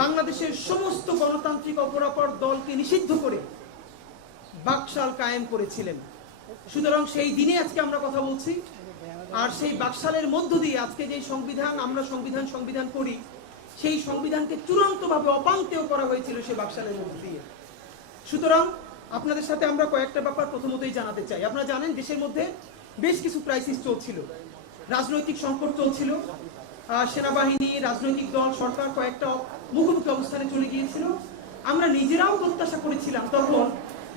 বাংলাদেশের সমস্ত গণতান্ত্রিক অপরাপর দলকে নিষিদ্ধ করে বাকশাল কায়েম করেছিলেন। সুতরাং সেই দিনে আজকে আমরা কথা বলছি, আর সেই বাকশালের মধ্য দিয়ে আজকে যে সংবিধান আমরা সংবিধান করি, সেই সংবিধানকে চূড়ান্তভাবে অপাঙ্ক্তেয় করা হয়েছিল সেই বাকশালের মধ্য দিয়ে। সুতরাং আপনাদের সাথে আমরা কয়েকটা ব্যাপার প্রথমতই জানাতে চাই। আপনারা জানেন দেশের মধ্যে বেশ কিছু ক্রাইসিস চলছিল, রাজনৈতিক সংকট চলছিল, সেনাবাহিনী, রাজনৈতিক দল, সরকার কয়েকটা মুখোমুখি অবস্থানে চলে গিয়েছিল। আমরা নিজেরাও প্রত্যাশা করেছিলাম তখন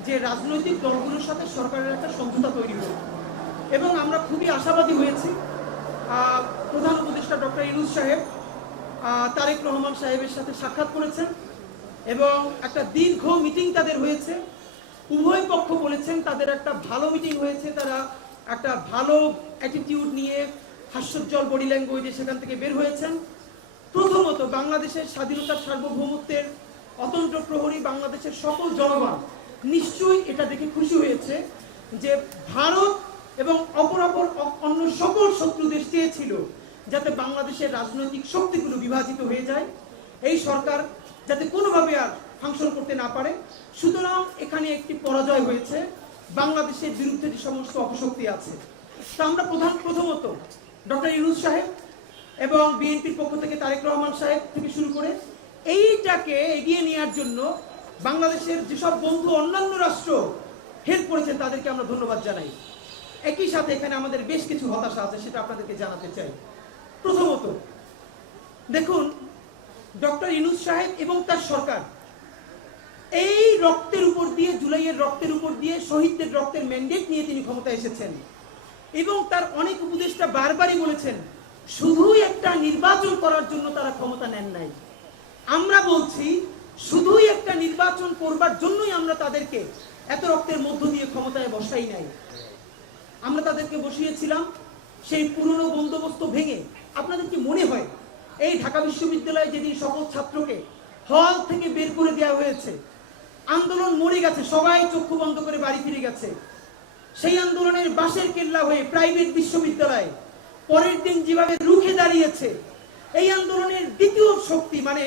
যে রাজনৈতিক দলগুলোর সাথে সরকারের একটা সমঝোতা তৈরি হবে, এবং আমরা খুবই আশাবাদী হয়েছি। প্রধান উপদেষ্টা ডক্টর ইউনূস সাহেব তারেক রহমান সাহেবের সাথে সাক্ষাৎ করেছেন এবং একটা দীর্ঘ মিটিং তাদের হয়েছে। উভয় পক্ষ বলেছেন তাদের একটা ভালো মিটিং হয়েছে, তারা একটা ভালো অ্যাটিটিউড নিয়ে হাস্যোজ্জ্বল বডি ল্যাঙ্গুয়েজে সেখান থেকে বের হয়েছেন। প্রথমত বাংলাদেশের স্বাধীনতার সার্বভৌমত্বের অতন্ত্র প্রহরী বাংলাদেশের সকল জনগণ নিশ্চয়ই এটা দেখে খুশি হয়েছে যে ভারত এবং অপরাপর অন্য সকল শত্রু দেশ চেয়েছিল যাতে বাংলাদেশের রাজনৈতিক শক্তিগুলো বিভাজিত হয়ে যায়, এই সরকার যাতে কোনোভাবে আর ফাংশন করতে না পারে। সুতরাং এখানে একটি পরাজয় হয়েছে বাংলাদেশের বিরুদ্ধে যে সমস্ত অপশক্তি আছে। তা আমরা প্রথমত ডক্টর ইউনূস সাহেব এবং বিএনপির পক্ষ থেকে তারেক রহমান সাহেব থেকে শুরু করে এইটাকে এগিয়ে নেওয়ার জন্য বাংলাদেশের যেসব বন্ধু অন্যান্য রাষ্ট্র হেল্প করেছেন তাদেরকে আমরা ধন্যবাদ জানাই। একই সাথে এখানে আমাদের বেশ কিছু হতাশা আছে, সেটা আপনাদেরকে জানাতে চাই। প্রথমত দেখুন, ডক্টর ইউনূস সাহেব এবং তার সরকার এই রক্তের উপর দিয়ে, জুলাইয়ের রক্তের উপর দিয়ে, শহীদদের রক্তের ম্যান্ডেট নিয়ে তিনি ক্ষমতায় এসেছেন এবং তার অনেক উপদেষ্টা বারবারই বলেছেন শুধুই একটা নির্বাচন করার জন্য তারা ক্ষমতা নেন নাই। আমরা বলছি শুধুই একটা নির্বাচন করবার জন্যই আমরা তাদেরকে এত রক্তের মধ্য দিয়ে ক্ষমতায় বসাই নাই। আমরা তাদেরকে বসিয়েছিলাম সেই পুরনো বন্দোবস্ত ভেঙে। আপনাদের কি মনে হয় এই ঢাকা বিশ্ববিদ্যালয়ে যেদিন সকল ছাত্রকে হল থেকে বের করে দেওয়া হয়েছে, আন্দোলন মরে গেছে, সবাই চক্ষু বন্ধ করে বাড়ি ফিরে গেছে, সেই আন্দোলনের বাঁশের কেল্লা হয়ে প্রাইভেট বিশ্ববিদ্যালয় পরের দিন যেভাবে রুখে দাঁড়িয়েছে, এই আন্দোলনের দ্বিতীয় শক্তি মানে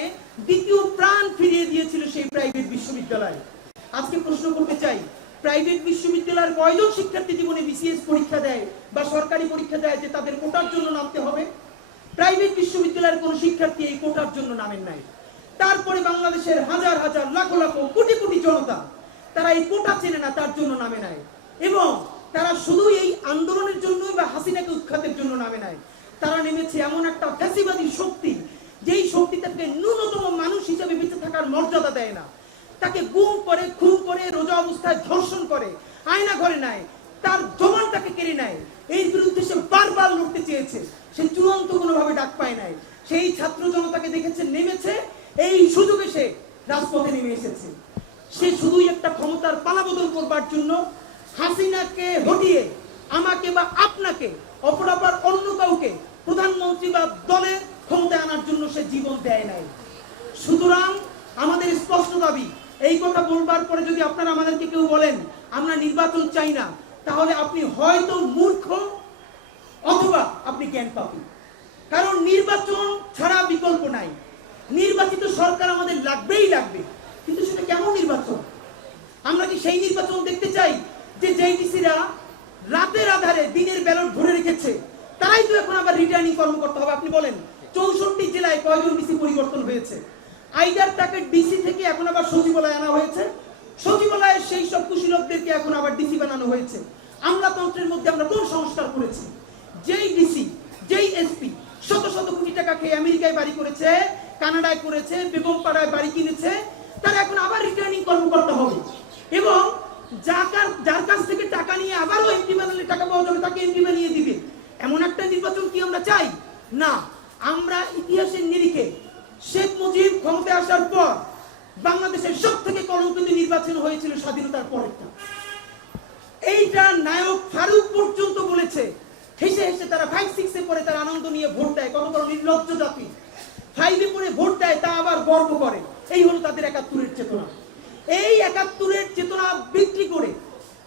দ্বিতীয় প্রাণ ফিরিয়ে দিয়েছিল সেই প্রাইভেট বিশ্ববিদ্যালয়। আজকে প্রশ্ন করতে চাই, প্রাইভেট বিশ্ববিদ্যালয়ের কয়জন শিক্ষার্থী জীবনে বিসিএস পরীক্ষা দেয় বা সরকারি পরীক্ষা দেয় যে তাদের কোটার জন্য নামতে হবে? প্রাইভেট বিশ্ববিদ্যালয়ের কোন শিক্ষার্থী এই কোটার জন্য নামেন নাই। তারপরে বাংলাদেশের হাজার হাজার লাখ লাখ কোটি কোটি জনতা তারা এই কোটা চেনে না, তার জন্য নামে নাই। এবং তারা শুধু এই আন্দোলনের জন্য বা হাসিনাকে উৎখাতের জন্য নামে নাই, তারা নেমেছে এমন একটা ফ্যাসিবাদী শক্তি, যেই শক্তি তাকে ন্যূনতম মানুষ হিসেবে বেঁচে থাকার মর্যাদা দেয় না, তাকে গুম করে, খুন করে, রোজা অবস্থায় ধর্ষণ করে, আয়না ঘরে নেয়, তার জমানটাকে কেড়ে নেয়। এই বিরুদ্ধে সে বারবার লড়তে চেয়েছে, সে চূড়ান্ত কোনোভাবে ডাক পায় নাই। সেই ছাত্র জনতাকে দেখেছে নেমেছে, এই সুযোগে সে রাজপথে নেমে এসেছে। সে শুধুই একটা ক্ষমতার পালাবদল করবার জন্য হাসিনাকে হটিয়ে আমাকে বা আপনাকে অপরাপর অন্য কাউকে প্রধানমন্ত্রী বা দলে ক্ষমতায় আনার জন্য সে জীবন দেয় নাই। সুতরাং আমাদের স্পষ্ট দাবি, এই কথা বলবার পরে যদি আপনারা আমাদেরকে কেউ বলেন আমরা নির্বাচন চাই না, তাহলে আপনি হয়তো মূর্খ অথবা আপনি জ্ঞান পাপী। কারণ নির্বাচন ছাড়া বিকল্প নাই। নির্বাচিত সরকার আমাদের লাগবেই লাগবে, কিন্তু সেটা কেমন নির্বাচন? আমরা কি সেই নির্বাচন দেখতে চাই যে জেডিসিরা রাতের আধারে দিনের ব্যালট ভরে রেখেছে, তারাই তো এখন আবার রিটার্নিং কর্মকর্তা হবে? আপনি বলেন 64 জেলায় কয়জন ডিসি পরিবর্তন হয়েছে? আইদার তাকে ডিসি থেকে এখন আবার সচিবালয় আনা হয়েছে, সচিবালয়ের সেই সব কুশীলবদেরকে এখন আবার ডিসি বানানো হয়েছে। আমলাতন্ত্রের মধ্যে আমরা কোন সংস্কার করেছি? যেই ডিসি, যেই এসপি শত শত কোটি টাকা খেয়ে আমেরিকায় বাড়ি করেছে, কানাডায় করেছে, বেগমপাড়ায় বাড়ি কিনেছে, তারা এখন আবার রিটার্নিং কর্মকর্তা হবে। এবং যার কাছ থেকে টাকা নিয়ে আবারও এমপি বানালে টাকা পাওয়া যাবে, তাকে এমপি বানিয়ে দিবে। এমন একটা নির্বাচন কি আমরা চাই? না। আমরা ইতিহাসের নিরিখে শেখ মুজিব ক্ষমতায় আসার পর বাংলাদেশের সব থেকে কলঙ্কিত নির্বাচন হয়েছিল স্বাধীনতার পরেরটা। এইটা নায়ক ফারুক পর্যন্ত বলেছে, হেসে হেসে তারা 5-6-এ পরে তারা আনন্দ নিয়ে ভোট দেয়। কত বড় নির্লজ্জ জাতি! 5-এ পরে ভোট দেয়, তা আবার গর্ব করে। এই হলো তাদের 71-এর চেতনা। এই 71-এর চেতনা বিক্রি করে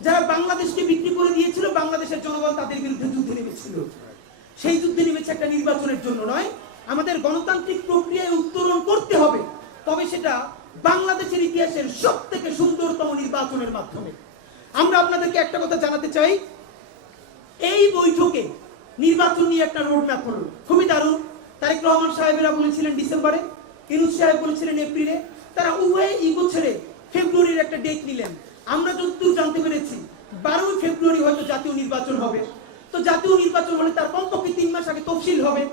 যারা বাংলাদেশকে বিক্রি করে দিয়েছিল, বাংলাদেশের জনগণ তাদের বিরুদ্ধে যুদ্ধে নেমেছিল। সেই যুদ্ধে নেমেছে একটা নির্বাচনের জন্য নয়। আমাদের গণতান্ত্রিক প্রক্রিয়ায় উত্তরণ করতে হবে, তবে সেটা বাংলাদেশের ইতিহাসের সবথেকে সুন্দরতম নির্বাচনের মাধ্যমে। আমরা আপনাদেরকে একটা কথা জানাতে চাই, এই বৈঠকে নির্বাচন নিয়ে একটা রোডম্যাপ হলো, খুবই দারুণ। তারেক রহমান সাহেবেরা বলেছিলেন ডিসেম্বরে, ইউনূস সাহেব বলেছিলেন এপ্রিলে, তারা উভয়ে ইগো ছেড়ে ফেব্রুয়ারির একটা ডেট নিলেন। আমরা যতদূর জানতে পেরেছি 12 ফেব্রুয়ারি হয়তো জাতীয় নির্বাচন হবে। তো জাতীয় নির্বাচন হলে তার কমপক্ষে 3 মাস আগে তফসিল হবে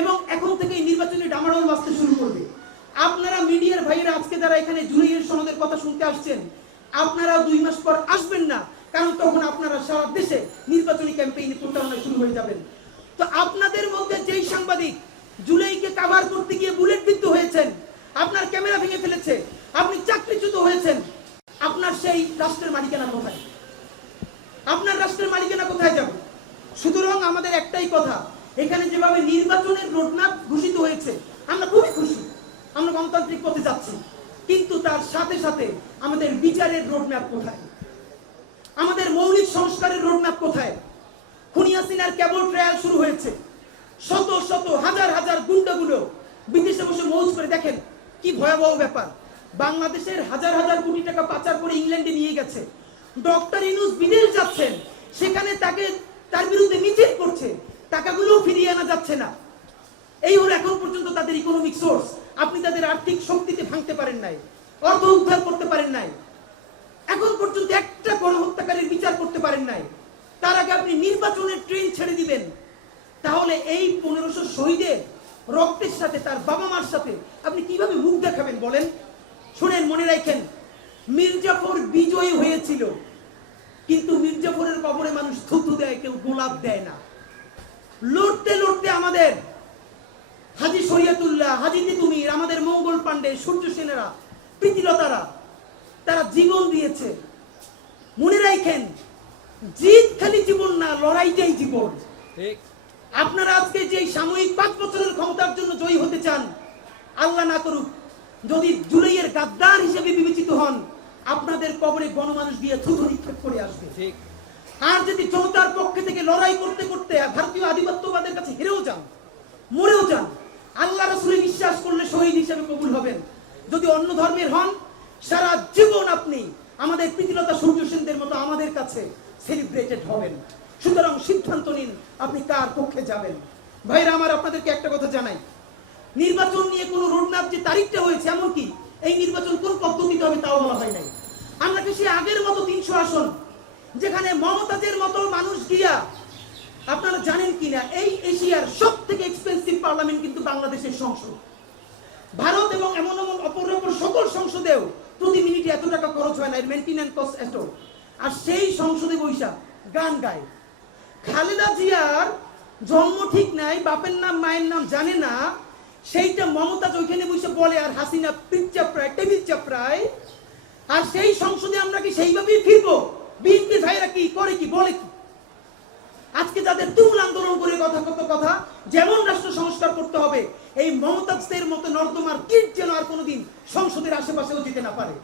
এবং এখন থেকে এই নির্বাচনী ডামাডোল বাজতে শুরু করবে। আপনারা মিডিয়ার ভাইয়েরা আজকে যারা এখানে জুলাইয়ের সনদের কথা শুনতে আসছেন, আপনারা 2 মাস পর আসবেন না, কারণ তখন আপনারা সারা দেশে নির্বাচনী ক্যাম্পেইনে প্রচারণা শুরু হয়ে যাবেন। তো আপনাদের মধ্যে যেই সাংবাদিক জুলাইকে কভার করতে গিয়ে বুলেট বিদ্ধ হয়েছেন, আপনার ক্যামেরা ভেঙে ফেলেছে, আপনি চাকরিচ্যুত হয়েছেন, আপনার সেই রাষ্ট্রের মালিকানা কোথায়? আপনার রাষ্ট্রের মালিকানা কোথায় যাবে? সুতরাং আমাদের একটাই কথা, এখানে যেভাবে নির্বাচনের রোডম্যাপ ঘোষিত হয়েছে আমরা খুবই খুশি, আমরা গণতান্ত্রিক পথে যাচ্ছি, কিন্তু তার সাথে সাথে আমাদের বিচারের রোডম্যাপ কোথায়? আমাদের মৌলিক সংস্কারের রোডম্যাপ কোথায়? খুনি হাসিনার কেবল ট্রায়াল শুরু হয়েছে, শত শত হাজার হাজার গুন্ডাগুলো বিদেশে বসে মৌজ করে, দেখেন কি ভয়াবহ ব্যাপার। বাংলাদেশের হাজার হাজার কোটি টাকা পাচার করে ইংল্যান্ডে নিয়ে গেছে, ডক্টর ইউনূস বিদেশ যাচ্ছেন, সেখানে তার বিরুদ্ধে মিছিল করছে, টাকাগুলো ফিরিয়ে আনা যাচ্ছে না। এই হলো এখন পর্যন্ত তাদের ইকোনমিক সোর্স। আপনি তাদের আর্থিক শক্তিতে ভাঙতে পারেন নাই, অর্থ উদ্ধার করতে পারেন নাই, এখন পর্যন্ত একটা গণহত্যাকারীর বিচার করতে পারেন নাই। তার আগে আপনি নির্বাচনের ট্রেন ছেড়ে দিবেন, তাহলে এই 1500 শহীদের রক্তের সাথে, তার বাবা মার সাথে আপনি কিভাবে মুখ দেখাবেন বলেন? শুনেন, মনে রাখেন, মির্জাফর বিজয়ী হয়েছিল, কিন্তু মির্জাফরের কবরে মানুষ থুতু দেয়, কেউ গোলাপ দেয় না। লড়তে লড়তে আমাদের হাজী শরিয়তুল্লাহ, হাজী তিতুমির, আমাদের মঙ্গল পাণ্ডে, সূর্য সেনেরা, প্রীতিলতারা, তারা জীবন দিয়েছে। মনে রাখেন, জিত খালি জীবন না, লড়াইটাই জীবন। আপনারা আজকে যে সাময়িক 5 বছরের ক্ষমতার জন্য জয়ী হতে চান, আল্লাহ না করুক যদি জুলাইয়ের গাদ্দার হিসেবে বিবেচিত হন, আপনাদের কবরে গণমানুষ দিয়ে থুতু নিক্ষেপ করে আসবে। আর যদি জনতার পক্ষে থেকে লড়াই করতে করতে ভারতীয় আধিপত্যবাদের কাছে হেরেও যান, মরেও যান, আল্লাহ রাসূলে বিশ্বাস করলে শহীদ হিসেবে কবুল হবেন। যদি অন্য ধর্মের হন, সারা জীবন আপনি আমাদের প্রীতিলতা সূর্য সেনদের মতো আমাদের কাছে সেলিব্রেটেড হবেন। সুতরাং সিদ্ধান্ত নিন আপনি কার পক্ষে যাবেন। ভাইরা আমার, আপনাদেরকে একটা কথা জানাই, নির্বাচন নিয়ে কোনো রোডম্যাপ যে তারিখটা হয়েছে, এমনকি এই নির্বাচন কোন পদ্ধতিতে হবে তাও বলা হয় নাই। আমরা কি সেই আগের মতো 300 আসন, যেখানে মমতাজের মতো মানুষ গিয়া, আপনারা জানেন কিনা, এই এশিয়ার সব থেকে এক্সপেন্সিভ পার্লামেন্ট কিন্তু বাংলাদেশের সংসদ। ভারত এবং এমন এমন অপর সকল সংসদেও প্রতি মিনিটে এত টাকা খরচ হয় না, এর মেইনটেনেন্স কস্ট এত। আর সেই সংসদে বৈশা গান গায়। খালেদা জিয়ার জন্ম ঠিক নাই, বাপের নাম মায়ের নাম জানে না, সেইটা মমতাজ ওইখানে বসে বলে, আর হাসিনা পিঠ চাপড়ায়, টেবিল চাপড়ায়। আর সেই সংসদে আমরা কি সেইভাবেই ফিরবো? বিএনপি ভাইরা কি করে, কি বলে কি? আজকে যাদের তুমুল আন্দোলন করে কথা যেমন রাষ্ট্র সংস্কার করতে হবে, এই মমতাজদের মতো নর্দমার কীট যেন আর কোনোদিন সংসদের আশেপাশেও যেতে না পারে।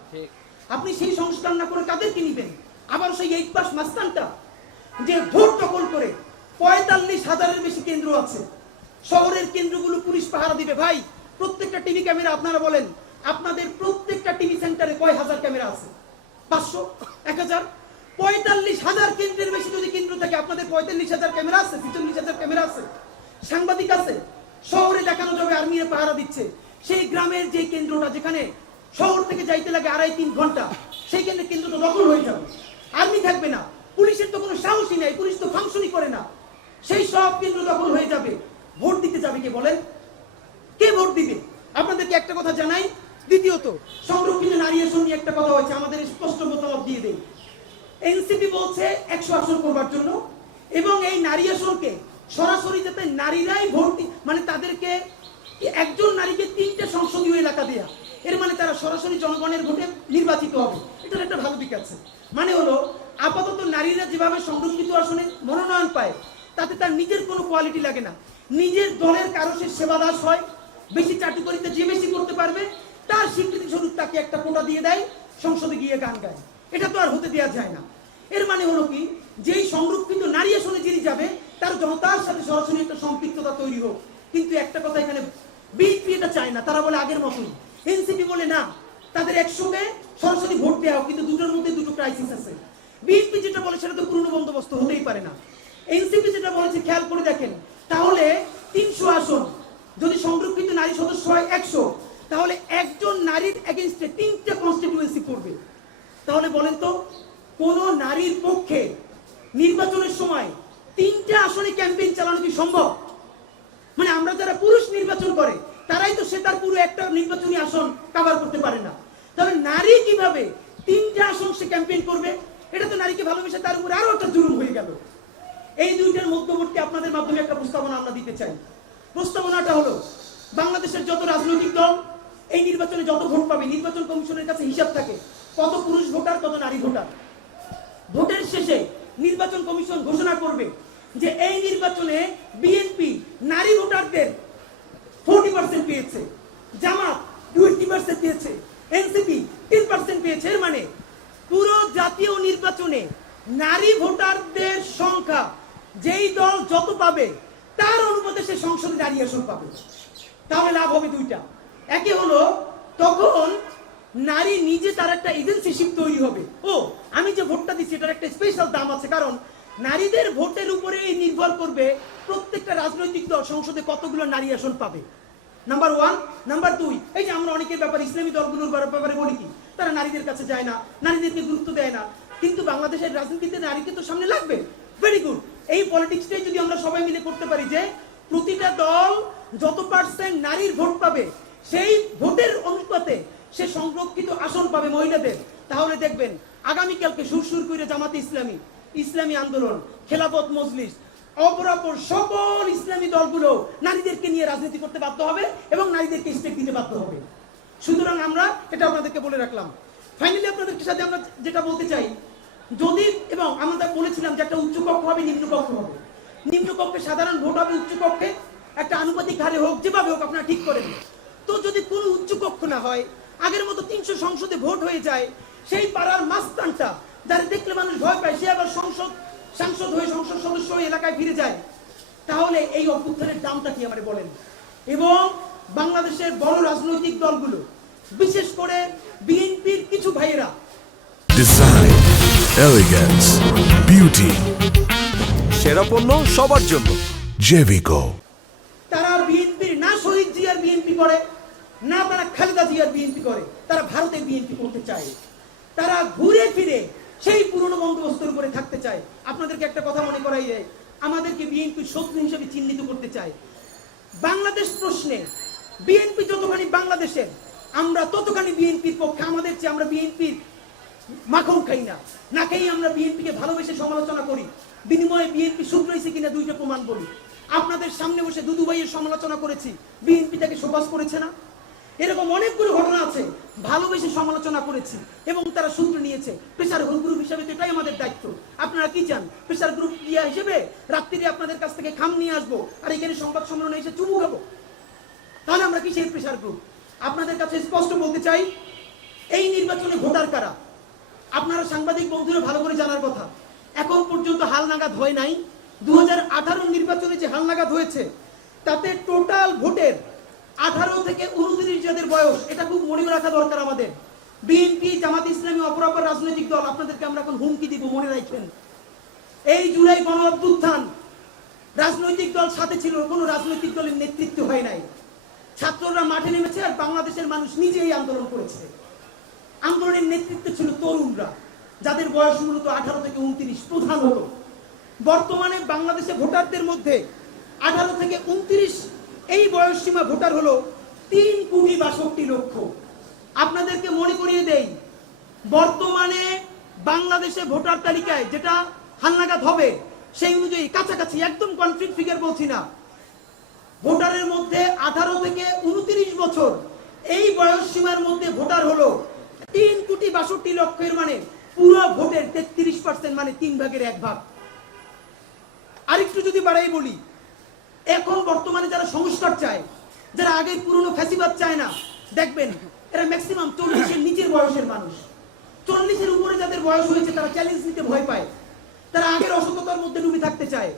আপনি সেই সংস্কার না করে কাদেরকে নিবেন? আবার সেই 8 পাস মাস্তানটা যে ভোট দখল করে 45,000-এর বেশি কেন্দ্র আছে, শহরের কেন্দ্রগুলো পুলিশ পাহারা দিবে। ভাই, প্রত্যেকটা টিভি ক্যামেরা, আপনারা বলেন আপনাদের প্রত্যেকটা টিভি সেন্টারে কয় হাজার ক্যামেরা আছে? 500, 1000? 45,000 কেন্দ্রের বেশি যদি কেন্দ্র থাকে, আপনাদের 45,000 ক্যামেরা আছে, 46,000 ক্যামেরা আছে, সাংবাদিক আছে। শহরে দেখানো যাবে আর্মিরা পাহারা দিচ্ছে, সেই গ্রামের যে কেন্দ্রটা যেখানে শহর থেকে যাইতে লাগে 2.5-3 ঘন্টা, সেই কেন্দ্র তো দখল হয়ে যাবে, আর্মি থাকবে না, পুলিশের তো কোনো সাহসই নাই, পুলিশ তো ফাংশনই করে না, সেই সব কেন্দ্র দখল হয়ে যাবে। ভোট দিতে যাবে কে বলেন? কে ভোট দিবে? আপনাদেরকে একটা কথা জানাই। দ্বিতীয়ত, সংরক্ষিত নারী আসন নিয়ে একটা কথা হয়েছে, আমাদের স্পষ্ট মতামত দিয়ে দেই। এনসিপি বলছে 100 আসন করবার জন্য, এবং এই নারী আসনকে সরাসরি যাতে নারীরাই ভোট, মানে তাদেরকে একজন নারীকে 3টে সংসদীয় এলাকা দেয়া, এর মানে তারা সরাসরি জনগণের ভোটে নির্বাচিত হবে। এটার একটা ভালো দিক আছে। মানে হলো, আপাতত নারীরা যেভাবে সংরক্ষিত আসনে মনোনয়ন পায়, তাতে তার নিজের কোনো কোয়ালিটি লাগে না, নিজের দলের কারো সে সেবাদাস হয়, বেশি চাটুকারিতে যে বেশি করতে পারবে তার স্বীকৃতি স্বরূপ তাকে একটা কোটা দিয়ে দেয়, সংসদে গিয়ে গান গায়। এটা তো আর হতে দেওয়া যায় না। এর মানে হলো কি, যেই সংরক্ষিত নারী আসনে যিনি যাবে তার জনতার সাথে সরাসরি একটা সম্পৃক্ততা তৈরি হোক। কিন্তু একটা কথা এখানে, বিএনপি এটা চায় না, তারা বলে আগের মতোই এনসিপি বলে না, তাদের একসঙ্গে সরাসরি ভোট দেওয়া, কিন্তু দুটোর মধ্যে দুটো ক্রাইসিস আছে। বিএনপি যেটা বলে সেটা তো পুরনো বন্দোবস্ত হতেই পারে না। এনসিপি যেটা বলেছে খেয়াল করে দেখেন, তাহলে 300 আসন যদি সংরক্ষিত নারী সদস্য হয় 100, তাহলে একজন নারীর এগেইনস্টে 3টা কনস্টিটিউয়েন্সি পড়বে। তাহলে বলেন তো, কোন নারীর পক্ষে নির্বাচনের সময় 3টা আসনে ক্যাম্পেইন চালানো কি সম্ভব? মানে আমরা যারা পুরুষ নির্বাচন করে তারাই তো সে তার পুরো একটা নির্বাচনী আসন কভার করতে পারে না, তাহলে নারী কিভাবে 3টা আসন সে ক্যাম্পেইন করবে? এটা তো নারীকে ভালোবেসে তার উপরে আরো একটা জুলুম হয়ে গেল। এই দুইটার মধ্যবর্তী আপনাদের মাধ্যমে একটা প্রস্তাবনা আমরা দিতে চাই। প্রস্তাবনাটা হলো, বাংলাদেশের যত রাজনৈতিক দল এই নির্বাচনে যত ভোট পাবে, নির্বাচন কমিশনের কাছে হিসাব থাকে কত পুরুষ ভোটার কত নারী ভোটার। ভোটের শেষে নির্বাচন কমিশন ঘোষণা করবে যে এই নির্বাচনে বিএনপি নারী ভোটারদের 40% পেয়েছে, জামাত 20% পেয়েছে, এনসিপি 10% পেয়েছে। এর মানে পুরো জাতীয় নির্বাচনে নারী ভোটারদের সংখ্যা যেই দল যত পাবে তার অনুপাতে সে সংসদে দাঁড়িয়ে আসন পাবে। তাহলে লাভ হবে দুইটা। একে হলো, তখন নারী নিজে তার একটা এজেন্সিশিপ তৈরি হবে। ও, আমি যে ভোটটা দিচ্ছি এটার একটা স্পেশাল দাম আছে, কারণ নারীদের ভোটের উপরে নির্ভর করবে প্রত্যেকটা রাজনৈতিক দল সংসদে কতগুলো নারী আসন পাবে। নাম্বার 1। নাম্বার 2, এই যে আমরা অনেকের ব্যাপারে ইসলামী দলগুলোর ব্যাপারে বলি কি, তারা নারীদের কাছে যায় না, নারীদেরকে গুরুত্ব দেয় না, কিন্তু বাংলাদেশের রাজনীতিতে নারীকে তো সামনে লাগবে। Very good. এই পলিটিক্সটাই যদি আমরা সবাই মিলে করতে পারি যে প্রতিটা দল যত পার্সেন্ট নারীর ভোট পাবে সেই ভোটের অনুপাতে সে সংরক্ষিত আসন পাবে মহিলাদের, তাহলে দেখবেন আগামীকালকে সুরসুর করে জামাতে ইসলামী, ইসলামী আন্দোলন, খেলাফত মজলিস, অপরাপর সকল ইসলামী দলগুলো নারীদেরকে নিয়ে রাজনীতি করতে বাধ্য হবে এবং নারীদেরকে স্টেক দিতে বাধ্য হবে। সুতরাং আমরা এটা আপনাদেরকে বলে রাখলাম। ফাইনালি আপনাদের সাথে আমরা যেটা বলতে চাই, যদি এবং আমরা বলেছিলাম যে একটা উচ্চ কক্ষ হবে, নিম্ন কক্ষ হবে। নিম্ন কক্ষে সাধারণ ভোট হবে, উচ্চ কক্ষে একটা আনুপাতিক হারে হোক, যেভাবে হোক আপনারা ঠিক করেন। তো যদি কোনো উচ্চ কক্ষ না হয়, আগের মতো 300 সংসদে ভোট হয়ে যায়, সেই পাড়ার মাস্তানটা যারা দেখলে মানুষ ভয় পায় সে আবার সাংসদ হয়ে সংসদ সদস্য হয়ে এলাকায় ফিরে যায়, তাহলে এই অভ্যুত্থানের দামটা কি আমারে বলেন? এবং বাংলাদেশের বড় রাজনৈতিক দলগুলো, বিশেষ করে বিএনপির কিছু ভাইয়েরা, ডিজাইন, এলিগেন্স, বিউটি, সেরা পণ্য সবার জন্য জেভিকো। তারা বিএনপির না শহীদ জিয়ার বিএনপি করে, না তারা খালেদা জিয়ার বিএনপি করে, তারা ভারতের বিএনপি করতে চায়। তারা ঘুরে ফিরে সেই পুরনো বন্দোবস্তের উপরে থাকতে চায়। আপনাদেরকে একটা কথা মনে করাই যায়, আমাদেরকে বিএনপি শত্রু হিসেবে চিহ্নিত করতে চায়। বাংলাদেশ প্রশ্নে বিএনপি যতখানি বাংলাদেশের, আমরা ততখানি বিএনপির পক্ষে। আমাদের চেয়ে আমরা বিএনপির মাখন খাই না, না খেয়ে আমরা বিএনপিকে ভালোবেসে সমালোচনা করি, বিনিময়ে বিএনপি শুধরাইছে কিনা দুইটা প্রমাণ বলি। আপনাদের সামনে বসে দুদু ভাইয়ের সমালোচনা করেছি, বিএনপি তাকে শোকজ করেছে না? এরকম অনেকগুলো ঘটনা আছে, ভালোবেসে সমালোচনা করেছি এবং তারা সূত্র নিয়েছে। প্রেসার গ্রুপ হিসেবে তো এটাই আমাদের দায়িত্ব। আপনারা কি চান, প্রেসার গ্রুপ ইয়া হিসেবে রাত্রিরে আপনাদের কাছ থেকে খাম নিয়ে আসবো আর এখানে সংবাদ সম্মেলনে এসে চুমু খাবো? তাহলে আমরা কি সেই প্রেসার গ্রুপ? আপনাদের কাছে স্পষ্ট বলতে চাই, এই নির্বাচনে ভোটার কারা আপনারা সাংবাদিক বন্ধুরা ভালো করে জানার কথা। এখন পর্যন্ত হালনাগাদ হয় নাই। 2018 নির্বাচনে যে হালনাগাদ হয়েছে তাতে টোটাল ভোটের 18 থেকে 29 যাদের বয়স, এটা খুব মনে রাখা দরকার আমাদের। বিএনপি, জামাত ইসলামী, অপরাপর রাজনৈতিক দল, আপনাদেরকে আমরা এখন হুমকি দিব, মনে রাখবেন। এই জুলাই গণ অভ্যুত্থান রাজনৈতিক দল সাথে ছিল, কোনো রাজনৈতিক দলের নেতৃত্ব হয় নাই। ছাত্ররা মাঠে নেমেছে আর বাংলাদেশের মানুষ নিজেই আন্দোলন করেছে। আন্দোলনের নেতৃত্বে ছিল তরুণরা, যাদের বয়স মূলত 18 থেকে 29 প্রধানত। বর্তমানে বাংলাদেশে ভোটারদের মধ্যে 18 থেকে 29 এই বয়স সীমা ভোটার হলো 3,62,00,000। আপনাদেরকে মনে করিয়ে দেই, বর্তমানে বাংলাদেশে ভোটার তালিকায় যেটা হালনাগাদ হবে সেই অনুযায়ী কাছাকাছি, একদম কনফ্লিক্ট ফিগার বলছি না, ভোটারের মধ্যে 18 থেকে 29 বছর এই বয়স সীমার মধ্যে ভোটার হলো 3,62,00,000। মানে পুরো ভোটের 33%, মানে 3 ভাগের 1 ভাগ। আরেকটু যদি বাড়াই বলি, এখন বর্তমানে যারা সংস্কার চায়, যারা আগের পুরনো ফ্যাসিবাদ চায় না, দেখবেন এরা ম্যাক্সিমাম 40-এর নিচের বয়সের মানুষ। 40-এর উপরে যাদের বয়স হয়েছে তারা চ্যালেঞ্জ নিতে ভয় পায়, তারা আগের অসততার মধ্যে ডুবে থাকতে চায়।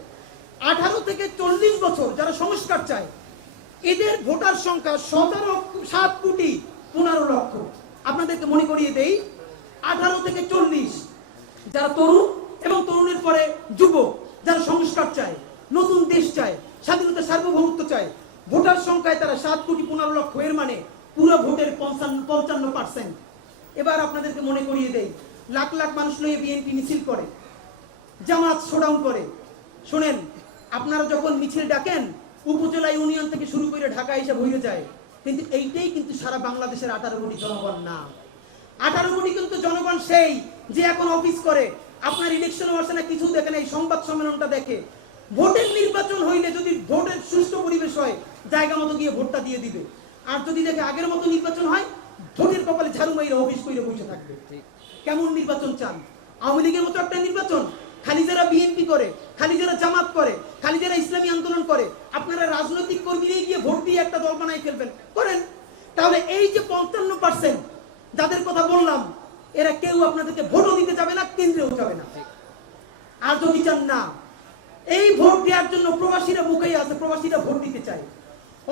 18 থেকে 40 বছর যারা সংস্কার চায়, এদের ভোটার সংখ্যা 7,50,00,000 15 লক্ষ। আপনাদেরকে মনে করিয়ে দেই, 18 থেকে 40 যারা তরুণ এবং তরুণের পরে যুবক, যারা সংস্কার চায়, নতুন দেশ চায়, স্বাধীনতা সার্বভৌমত্ব চায়, ভোটার সংখ্যায় তারা 7,15,00,000। এর মানে পুরো ভোটের 55%। এবার আপনাদেরকে মনে করিয়ে দেই, লাখ লাখ মানুষ লইয়ে বিএনপি মিছিল করে, জামাত শোডাউন করে। শোনেন, আপনারা যখন মিছিল ডাকেন উপজেলা ইউনিয়ন থেকে শুরু করে ঢাকা এসে ভরে যায়, কিন্তু এইটাই কিন্তু সারা বাংলাদেশের 18 কোটি জনগণ না। 18 কোটি কিন্তু জনগণ সেই যে এখন অফিস করে, আপনার ইলেকশন হচ্ছে না, কিছু দেখে না, এই সংবাদ সম্মেলনটা দেখে। ভোটের নির্বাচন হইলে যদি ভোটের সুষ্ঠু পরিবেশ হয়, জায়গা মতো গিয়ে ভোটটা দিয়ে দিবে। আর যদি দেখে আগের মতো নির্বাচন হয়, ভোটের কপালে ঝাড়ু মাইরা অফিস করে বসে থাকবে। কেমন নির্বাচন চান? আওয়ামী লীগের মতো একটা নির্বাচন? খালি যারা বিএনপি করে, খালি যারা জামাত করে, খালি যারা ইসলামী আন্দোলন করে, আপনারা রাজনৈতিক কর্মীরাই গিয়ে ভোট দিয়ে একটা দল বানাই ফেলবেন? করেন। তাহলে এই যে 55% যাদের কথা বললাম, এরা কেউ আপনাদেরকে ভোটও দিতে যাবে না, কেন্দ্রেও যাবে না। আর যদি চান না, এই ভোট দেওয়ার জন্য প্রবাসীরা মুখেই আছে, প্রবাসীরা ভোট দিতে চায়।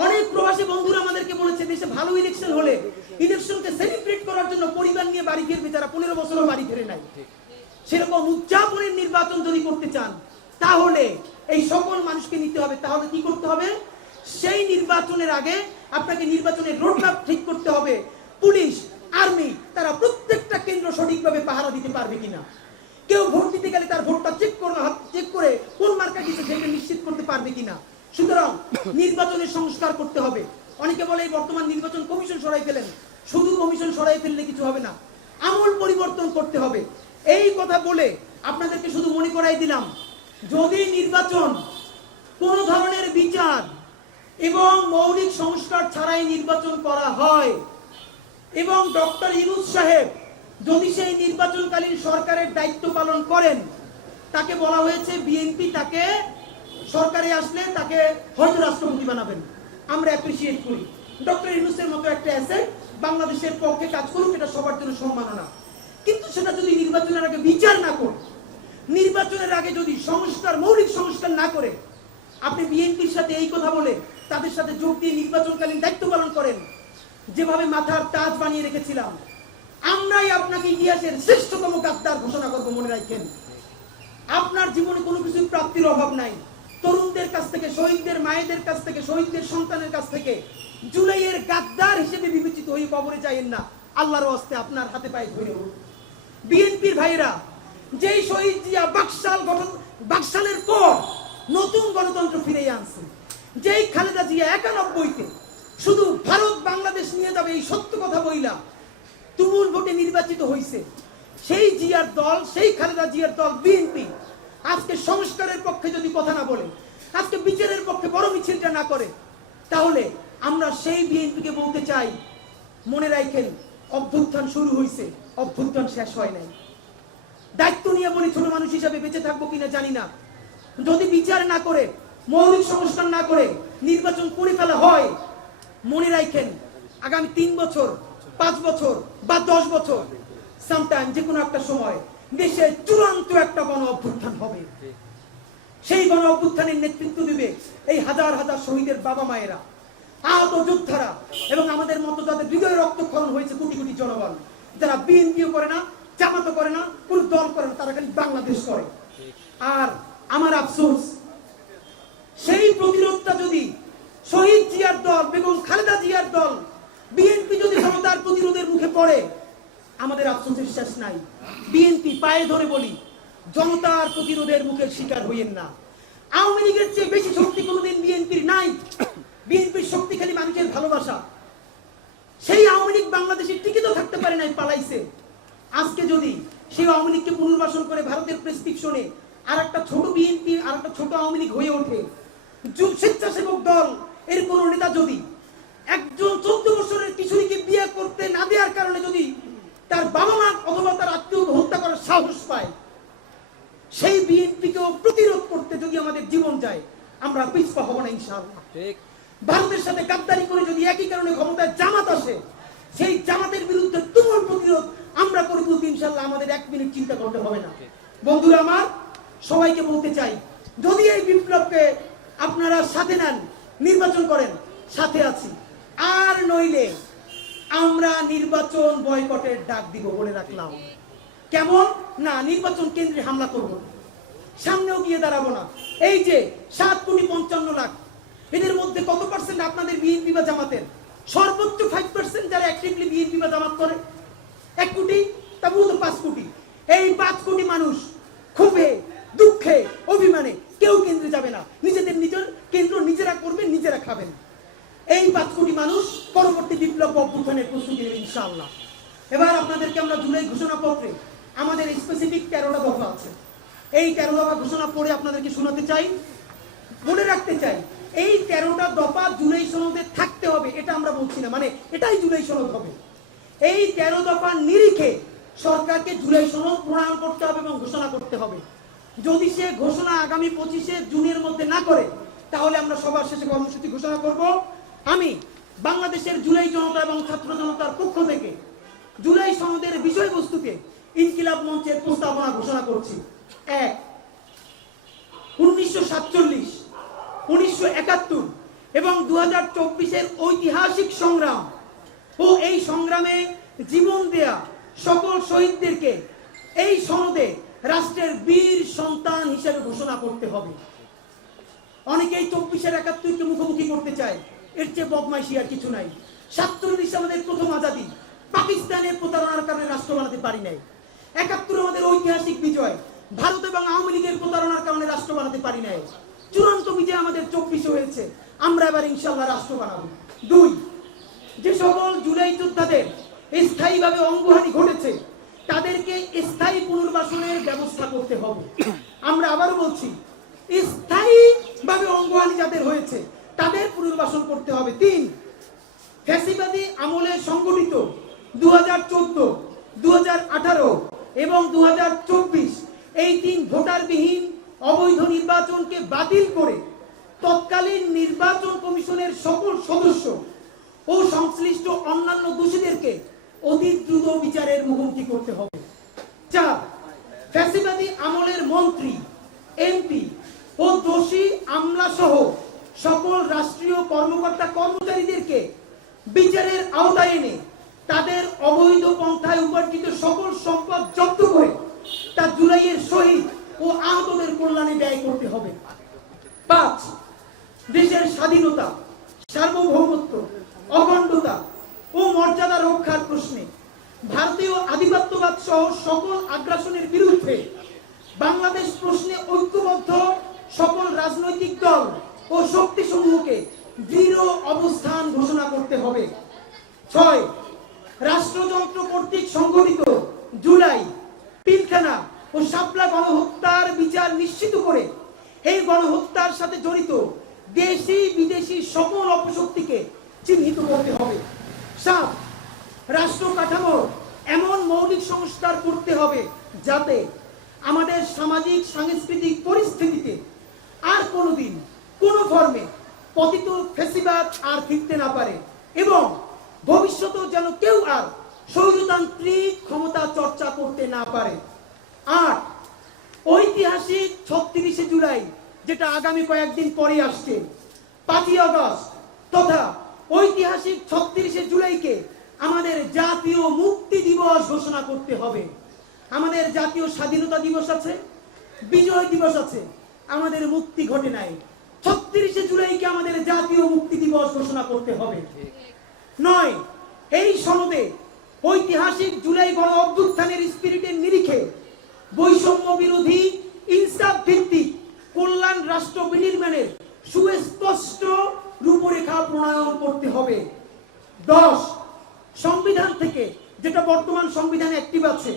অনেক প্রবাসী বন্ধুরা আমাদেরকে বলেছে, দেশে ভালো ইলেকশন হলে ইলেকশনকে সেলিব্রেট করার জন্য পরিবার নিয়ে বাড়ি ফিরবে, যারা 15 বছরও বাড়ি ফিরে নাই। সেরকম উদযাপনের নির্বাচন যদি করতে চান, তাহলে এই সকল মানুষকে নিতে হবে। তাহলে কি করতে হবে? সেই নির্বাচনের আগে আপনাকে নির্বাচনের রোডম্যাপ ঠিক করতে হবে। পুলিশ, আর্মি, তারা প্রত্যেকটা কেন্দ্র সঠিকভাবে পাহারা দিতে পারবে কিনা। কেউ ভোট দিতে গেলে তার ভোটটা চেক করে কোন মার্কা দিচ্ছে সেটা নিশ্চিত করতে পারবে কিনা। সুতরাং নির্বাচনের সংস্কার করতে হবে। অনেকে বলে বর্তমান নির্বাচন কমিশন সরাই ফেলেন। শুধু কমিশন সরাই ফেললে কিছু হবে না, আমূল পরিবর্তন করতে হবে। এই কথা বলে আপনাদেরকে শুধু মনে করাই দিলাম, যদি নির্বাচন কোন ধরনের বিচার এবং মৌলিক সংস্কার ছাড়াই নির্বাচন করা হয়, এবং ডক্টর ইউনূস সাহেব যদি সেই নির্বাচনকালীন সরকারের দায়িত্ব পালন করেন, তাকে বলা হয়েছে বিএনপি তাকে সরকারে আসলে তাকে হয়তো রাষ্ট্রপতি বানাবেন। আমরা অ্যাপ্রিসিয়েট করি। ডক্টর ইউনূসের মতো একটা অ্যাসেট বাংলাদেশের পক্ষে কাজ করুক, এটা সবার জন্য সম্মাননা। কিন্তু সেটা যদি নির্বাচনের আগে বিচার না করে, নির্বাচনের আগে যদি সংস্কার, মৌলিক সংস্কার না করে আপনি বিএনপির সাথে এই কথা বলে তাদের সাথে যোগ দিয়ে নির্বাচনকালীন দায়িত্ব পালন করেন, যেভাবে মাথার তাজ বানিয়ে রেখেছিলাম, আমরাই আপনাকে ইতিহাসের শ্রেষ্ঠতম গাদ্দার ঘোষণা করব। মনে রাখেন, আপনার জীবনে কোনো কিছুর প্রাপ্তির অভাব নাই। তরুণদের কাছ থেকে, শহীদদের মায়েদের কাছ থেকে, শহীদদের সন্তানের কাছ থেকে জুলাইয়ের গাদ্দার হিসেবে বিবেচিত হয়ে কবরে যাইয়েন না। আল্লাহর ওয়াস্তে আপনার হাতে পায়ে ধরে বিএনপির ভাইরা, যেই শহীদ জিয়া বাকশালের পর নতুন গণতন্ত্র ফিরে আনছে, যেই খালেদা জিয়া 91-তে শুধু ভারত বাংলাদেশ নিয়ে যাবে এই সত্য কথা বইলা তুমুল ভোটে নির্বাচিত হয়েছে, সেই জিয়ার দল, সেই খালেদা জিয়ার দল বিএনপি আজকে সংস্কারের পক্ষে যদি কথা না বলে, আজকে বিচারের পক্ষে বড় মিছিলটা না করে, তাহলে আমরা সেই বিএনপিকে বলতে চাই, মনে রাখেন, অভ্যুত্থান শুরু হয়েছে, অভ্যুত্থান শেষ হয় নাই। দায়িত্ব নিয়ে বলি, ছোট মানুষ হিসাবে বেঁচে থাকবো কিনা জানি না, যদি বিচার না করে, মৌলিক সংস্কার না করে নির্বাচন করে ফেলা হয়, মনে রাখেন আগামী 3 বছর, 5 বছর বা 10 বছর, সামটাইম, যে কোনো একটা সময় দেশে চূড়ান্ত একটা গণ অভ্যুত্থান হবে। সেই গণ অভ্যুত্থানের নেতৃত্ব দিবে এই হাজার হাজার শহীদের বাবা মায়েরা, আহত যোদ্ধারা, এবং আমাদের মতো যাদের হৃদয়ে রক্তক্ষরণ হয়েছে কোটি কোটি জনগণ, যারা বিএনপিও করে না, জামাতও করে না, কোন দল করে না, তারা খালি বাংলাদেশ করে। আর আমার আফসোস, সেই প্রতিরোধটা যদি শহীদ জিয়ার দল, বেগম খালেদা জিয়ার দল, বিএনপি যদি জনতার প্রতিরোধের মুখে পড়ে, আমাদের আফসোসের শেষ নাই। বিএনপি পায়ে ধরে বলি, জনতার প্রতিরোধের মুখের শিকার হইয়েন না। আওয়ামী লীগের চেয়ে বেশি শক্তি কোনোদিন বিএনপির নাই। বিএনপির শক্তি খালি মানুষের ভালোবাসা। সেই আওয়ামী লীগ বাংলাদেশে টিকে তো থাকতে পারে নাই, পালাইছে। আজকে যদি সেই আওয়ামী লীগকে পুনর্বাসন করে ভারতের প্রেসক্রিপশনে আর একটা ছোট বিএনপি, আর একটা ছোট আওয়ামী লীগ হয়ে ওঠে, স্বেচ্ছাসেবক দল এর কোন নেতা যদি একজন 14 বছরের কিশোরীকে বিয়ে করতে না দেওয়ার কারণে যদি তার বাবা মা অথবা তার আত্মীয়কে হত্যা করার সাহস পায়, সেই বিএনপিকেও প্রতিরোধ করতে যদি আমাদের জীবন যায়, আমরা পিছপা হব না ইনশাআল্লাহ। ভারতের সাথে গাদ্দারি করে যদি একই কারণে ক্ষমতায় জামাত আসে, সেই জামাতের বিরুদ্ধে তুমুল প্রতিরোধ আমরা করে তুলতে ইনশাআল্লাহ আমাদের 1 মিনিট চিন্তা করতে হবে না। বন্ধুরা আমার, সবাইকে বলতে চাই, যদি এই বিপ্লবকে আপনারা সাথে নেন, নির্বাচন করেন, সাথে আছি। আর আমরা নির্বাচন বয়কটের ডাক দিব বলে রাখলাম। কেমন না, নির্বাচন কেন্দ্রে হামলা করব, সামনেও গিয়ে দাঁড়াবো না। এই যে 7,55,00,000, এদের মধ্যে কত পার্সেন্ট আপনাদের বিএনপি বা জামাতের? সর্বোচ্চ 5% যারা অ্যাক্টিভলি বিএনপি বা জামাত করে। 1 কোটি, তবু তো 5 কোটি। এই 5 কোটি মানুষ ক্ষোভে, দুঃখে, অভিমানে কেউ কেন্দ্রে যাবে না। নিজেদের নিজের কেন্দ্র নিজেরা করবেন, নিজেরা খাবেন। এই 5 কোটি মানুষ পরবর্তী বিপ্লব অভ্যুত্থানের প্রস্তুতি নেবে ইনশাআল্লাহ। এবার আপনাদেরকে আমরা জুলাই ঘোষণাপত্রে আমাদের স্পেসিফিক 13টা দফা আছে। এই 13 দফা ঘোষণা পড়ে আপনাদেরকে শোনাতে চাই, মনে রাখতে চাই। এই 13টা দফা জুলাই সনদে থাকতে হবে, এটা আমরা বলছি না, মানে এটাই জুলাই সনদ হবে। এই 13 দফার নিরিখে সরকারকে জুলাই সনদ প্রণয়ন করতে হবে এবং ঘোষণা করতে হবে। যদি সে ঘোষণা আগামী 25শে জুনের মধ্যে না করে, তাহলে আমরা সবার শেষে কর্মসূচি ঘোষণা করব। আমি বাংলাদেশের জুলাই জনতা এবং ছাত্র জনতার পক্ষ থেকে জুলাই সনদের বিষয়বস্তুকে ইনকিলাব মঞ্চের প্রস্তাবনা ঘোষণা করছি। 1, 1947, 1971 এবং 2024-এর ঐতিহাসিক সংগ্রাম ও এই সংগ্রামে জীবন দেয়া সকল শহীদদেরকে এই সনদে রাষ্ট্রের বীর সন্তান হিসেবে ঘোষণা করতে হবে। অনেকেই 24-এর 71-কে মুখোমুখি করতে চায়, এর চেয়ে বদমাইশি আর কিছু নাই। 47 আমাদের প্রথম আজাদী, পাকিস্তানের প্রতারণার কারণে রাষ্ট্র বানাতে পারি নাই। 71 আমাদের ঐতিহাসিক বিজয়, ভারত এবং আওয়ামী লীগের প্রতারণার কারণে রাষ্ট্র বানাতে পারি নাই। চূড়ান্ত বিজয় আমাদের 24-এ হয়েছে, আমরা এবার ইনশাআল্লাহ রাষ্ট্র বানাবো। 2, যে সকল জুলাই যোদ্ধাদের স্থায়ীভাবে অঙ্গহানি ঘটেছে তাদেরকে স্থায়ী পুনর্বাসনের ব্যবস্থা করতে হবে। আমরা আবারও বলছি, স্থায়ীভাবে অঙ্গহানি যাদের হয়েছে তাদের পুনর্বাসন করতে হবে। 3, ফ্যাসিবাদী আমলে সংগঠিত 2014, 2018 এবং 2024 এই 3 ভোটারবিহীন অবৈধ নির্বাচনকে বাতিল করে তৎকালীন নির্বাচন কমিশনের সকল সদস্য ও সংশ্লিষ্ট অন্যান্য দোষীদেরকে অতি দ্রুত বিচারের মুখোমুখি করতে হবে। 4, ফ্যাসিবাদী আমলের মন্ত্রী, এমপি ও দোষী আমলা সহ সকল রাষ্ট্রীয় কর্মকর্তা কর্মচারীদেরকে বিচারের আওতায় এনে তাদের অবৈধ পন্থায় উপার্জিত সকল সম্পদ জব্দ করে তা জুলাইয়ের শহীদ ও আহতদের কল্যাণে ব্যয় করতে হবে। 5, দেশের স্বাধীনতা, সার্বভৌমত্ব, অখণ্ডতা ও মর্যাদা রক্ষার প্রশ্নে ভারতীয় আধিপত্যবাদ সহ সকল আগ্রাসনের বিরুদ্ধে বাংলাদেশ প্রশ্নে ঐক্যবদ্ধ সকল রাজনৈতিক দল ও শক্তিসমূহকে দৃঢ় অবস্থান ঘোষণা করতে হবে। 6, রাষ্ট্রযন্ত্র কর্তৃক সংঘটিত জুলাই, পিলখানা ও শাপলা গণহত্যার বিচার নিশ্চিত করে এই গণহত্যার সাথে জড়িত দেশি বিদেশি সকল অপশক্তিকে চিহ্নিত করতে হবে। 7, রাষ্ট্র কাঠামোর এমন মৌলিক সংস্কার করতে হবে যাতে আমাদের সামাজিক সাংস্কৃতিক পরিস্থিতিতে আর কোনোদিন কোনো ফর্মে পতিত ফ্যাসিবাদ আর ফিরতে না পারে এবং ভবিষ্যতেও যেন কেউ আর স্বৈরতান্ত্রিক ক্ষমতা চর্চা করতে না পারে। 8, ঐতিহাসিক 36শে জুলাই, যেটা আগামী কয়েকদিন পরে আসছে, 5ই আগস্ট তথা ঐতিহাসিক 36শে জুলাইকে আমাদের জাতীয় মুক্তি দিবস ঘোষণা করতে হবে। আমাদের জাতীয় স্বাধীনতা দিবস আছে, বিজয় দিবস আছে, আমাদের মুক্তি ঘটে নাই। 36শে জুলাইকে আমাদের জাতীয় মুক্তি দিবস ঘোষণা করতে হবে। 9, এই সনদে ঐতিহাসিক জুলাই গণ অভ্যুত্থানের স্পিরিটের নিরিখে বৈষম্য বিরোধী, ইনসাফ ভিত্তিক কল্যাণ রাষ্ট্র বিনির্মাণের সুস্পষ্ট রূপরেখা প্রণয়ন করতে হবে। 10, সংবিধান থেকে, যেটা বর্তমান সংবিধানে অ্যাক্টিভ আছে,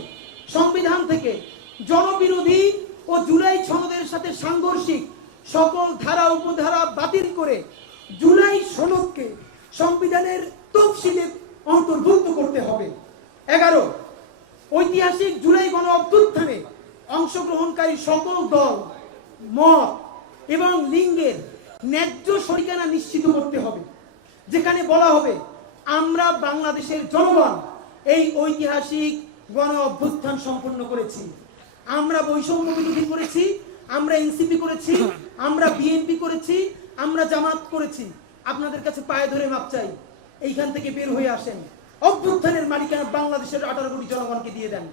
সংবিধান থেকে জনবিরোধী ও জুলাই সনদের সাথে সাংঘর্ষিক সকল ধারা উপধারা বাতিল করে জুলাই সনদকে সংবিধানের তফসিলে অন্তর্ভুক্ত করতে হবে। 11, ঐতিহাসিক জুলাই গণ অভ্যুত্থানে অংশগ্রহণকারী সকল দল, মত এবং লিঙ্গের ন্যায্য শরিকানা নিশ্চিত করতে হবে, যেখানে বলা হবে আমরা বাংলাদেশের জনগণ এই ঐতিহাসিক গণ অভ্যুত্থান সম্পন্ন করেছি, আমরা বৈষম্য বিরোধী করেছি, আমরা এনসিপি করেছি, আমরা বিএনপি করেছি, আমরা জামাত করেছি। আপনাদের কাছে পায়ে ধরে মাপ চাই, এইখান থেকে বের হয়ে আসেন। অভ্যুত্থানের মালিকানা বাংলাদেশের 18 কোটি জনগণকে দিয়ে দেন।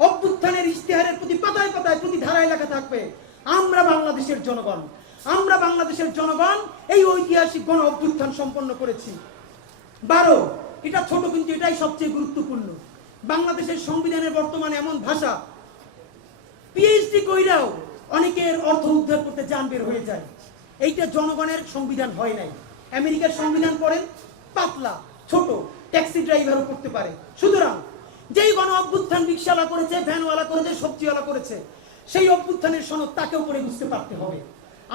অভ্যুত্থানের ইশতেহারের প্রতি পাতায় পাতায় প্রতি ধারায় লেখা থাকবে আমরা বাংলাদেশের জনগণ, আমরা বাংলাদেশের জনগণ এই ঐতিহাসিক গণ অভ্যুত্থান সম্পন্ন করেছি। 12, এটা ছোট কিন্তু এটাই সবচেয়ে গুরুত্বপূর্ণ। বাংলাদেশের সংবিধানের বর্তমানে এমন ভাষা, পিএইচডি কইরাও অনেকের অর্থ উদ্ধার করতে জান বের হয়ে যায়। এইটা জনগণের সংবিধান হয় নাই। আমেরিকার সংবিধান পড়েন, পাতলা ছোট, ট্যাক্সি ড্রাইভারও করতে পারে। সুতরাং যেই গণ অভ্যুত্থান রিকশাওয়ালা করেছে, ভ্যানওয়ালা করেছে, সবজিওয়ালা করেছে, সেই অভ্যুত্থানের সনদ তাকেও করে বুঝতে পারতে হবে।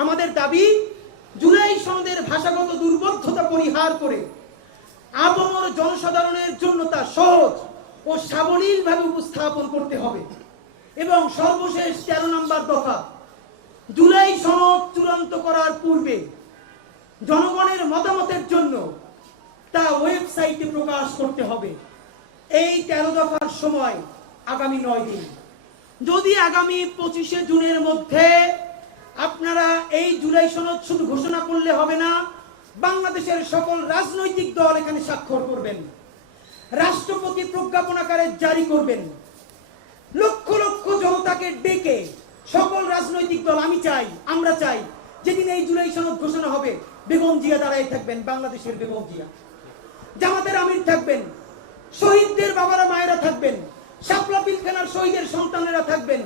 আমাদের দাবি জুলাই সনদের ভাষাগত দুর্বোধ্যতা পরিহার করে আপামর জনসাধারণের জন্য তা সহজ ও সাবলীলভাবে উপস্থাপন করতে হবে। এবং সর্বশেষ 13 নম্বর দফা, জুলাই সনদ চূড়ান্ত করার পূর্বে জনগণের মতামতের জন্য তা ওয়েবসাইটে প্রকাশ করতে হবে। এই 13 দফার সময় আগামী 9 দিন। যদি আগামী 25শে জুনের মধ্যে আপনারা এই জুলাই সনদ শুধু ঘোষণা করলে হবে না, বাংলাদেশের সকল রাজনৈতিক দল এখানে স্বাক্ষর করবেন, রাষ্ট্রপতি প্রজ্ঞাপন আকারে জারি করবেন, লক্ষ লক্ষ জনতাকে ডেকে সকল রাজনৈতিক দল, আমি চাই, আমরা চাই, যেদিন এই জুলাই সনদ ঘোষণা হবে বেগম জিয়া দাঁড়ায় থাকবেন, বাংলাদেশের বেগম জিয়া, জামাতের আমির থাকবেন, শহীদদের বাবারা মায়েরা থাকবেন, শাপলা পিলখানার শহীদের সন্তানেরা থাকবেন,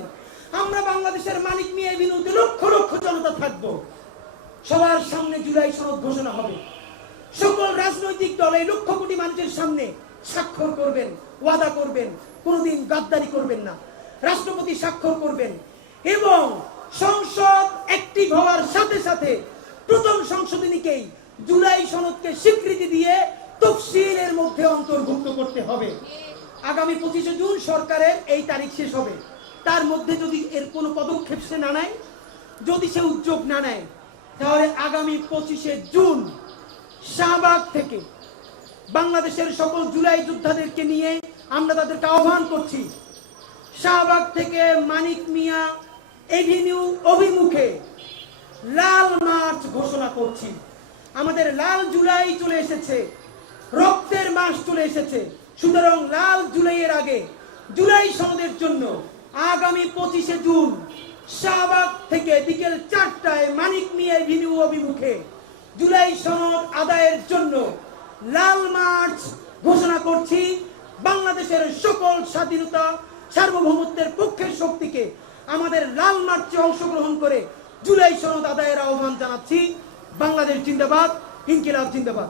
আমরা বাংলাদেশের মানিক মিয়া বিনোদী লক্ষ লক্ষ জনতা থাকব। সবার সামনে জুলাই সনদ ঘোষণা হবে। সকল রাজনৈতিক দল এই লক্ষ কোটি মানুষের সামনে স্বাক্ষর করবেন, ওয়াদা করবেন, কোনোদিন গাদ্দারি করবেন না, রাষ্ট্রপতি স্বাক্ষর করবেন এবং সংসদ অ্যাক্টিভ হওয়ার সাথে সাথে প্রথম সংশোধনীকেই জুলাই সনদকে স্বীকৃতি দিয়ে তফসিলের মধ্যে অন্তর্ভুক্ত করতে হবে। আগামী 25শে জুন সরকারের এই তারিখ শেষ হবে। তার মধ্যে যদি এর কোনো পদক্ষেপ সে না নেয়, যদি সে উদ্যোগ না নেয়, তাহলে আগামী 25শে জুন শাহবাগ থেকে বাংলাদেশের সকল জুলাই যোদ্ধাদেরকে নিয়ে আমরা তাদেরকে আহ্বান করছি, শাহবাগ থেকে মানিক মিয়া এভিনিউ অভিমুখে লাল মার্চ ঘোষণা করছি। আমাদের লাল জুলাই চলে এসেছে, রক্তের মাস চলে এসেছে। সুতরাং লাল জুলাইয়ের আগে জুলাই সনদের জন্য আগামী 25শে জুন শাহবাগ থেকে বিকেল 4টায় মানিক মিয়া এভিনিউ অভিমুখে জুলাই সনদ আদায়ের জন্য লাল মার্চ ঘোষণা করছি। বাংলাদেশের সকল স্বাধীনতা সার্বভৌমত্বের পক্ষের শক্তিকে আমাদের লাল মার্চে অংশগ্রহণ করে জুলাই সনদ আদায়ের আহ্বান জানাচ্ছি। বাংলাদেশ জিন্দাবাদ, ইনকিলাব জিন্দাবাদ।